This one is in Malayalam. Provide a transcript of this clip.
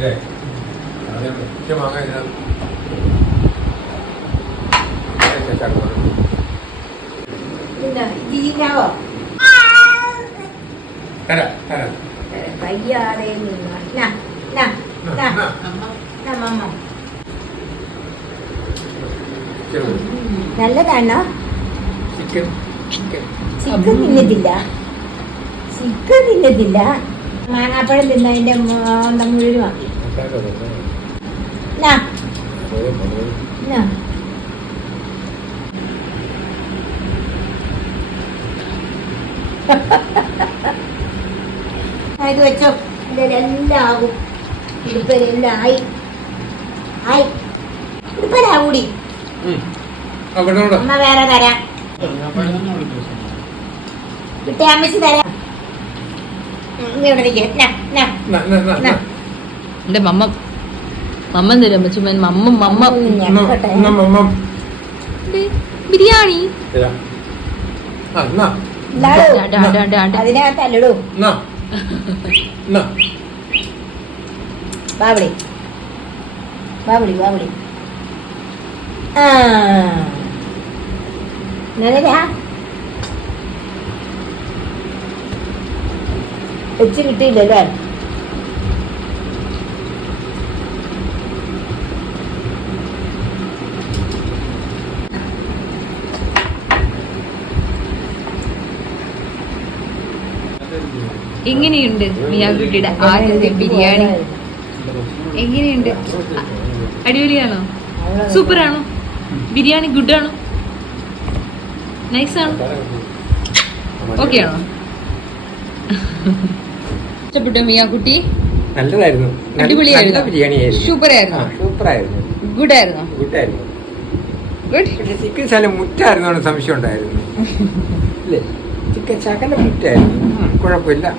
അല്ലേ മാങ്ങ ജീവിക്കാവോ കയ്യാതെ നല്ലതാണോ? Chicken തിന്നത്തില്ല, chicken തിന്നത്തില്ല. മാങ്ങാപ്പഴം തിന്നതിന്റെ മുഴുവൻ ആക്കി. ഇത് വെച്ചോ, ഇതെല്ലാം ആകും. ഇടുപ്പെല്ലാം ആയി ഇടുപ്പരാകൂടി. അമ്മ വേറെ തരാം, അമ്മച്ചി തരാം. എന്റെ മമ്മൻ തരും അമ്മച്ചി. ബിരിയാണി അതിനകത്തല്ലടൂ. ബാബിളി ബാബിളി ബാബിളി വെച്ച് കിട്ടിയില്ലല്ലേ? എങ്ങനെയുണ്ട് മിയാക്കുട്ടിയുടെ ആദ്യത്തെ ബിരിയാണി? എങ്ങനെയുണ്ട്? അടിപൊളിയാണോ? സൂപ്പറാണോ? ബിരിയാണി ഗുഡാണോ? നൈസാണോ? ഓക്കെ ആണോ? ഇഷ്ടപ്പെട്ടോ മിയാക്കുട്ടി? നല്ലതായിരുന്നു, അടിപൊളിയായിരുന്നു, ബിരിയാണിയായിരുന്നു, സൂപ്പറായിരുന്നു, സൂപ്പറായിരുന്നു, ഗുഡായിരുന്നോ? ഗുഡായിരുന്നു. ഗുഡ്. ചിക്കൻ ശകലം മുറ്റായിരുന്നു, സംശയം ഉണ്ടായിരുന്നു. അല്ലേ? ചിക്കൻ ശകലം മുറ്റായിരുന്നു, കുഴപ്പമില്ല.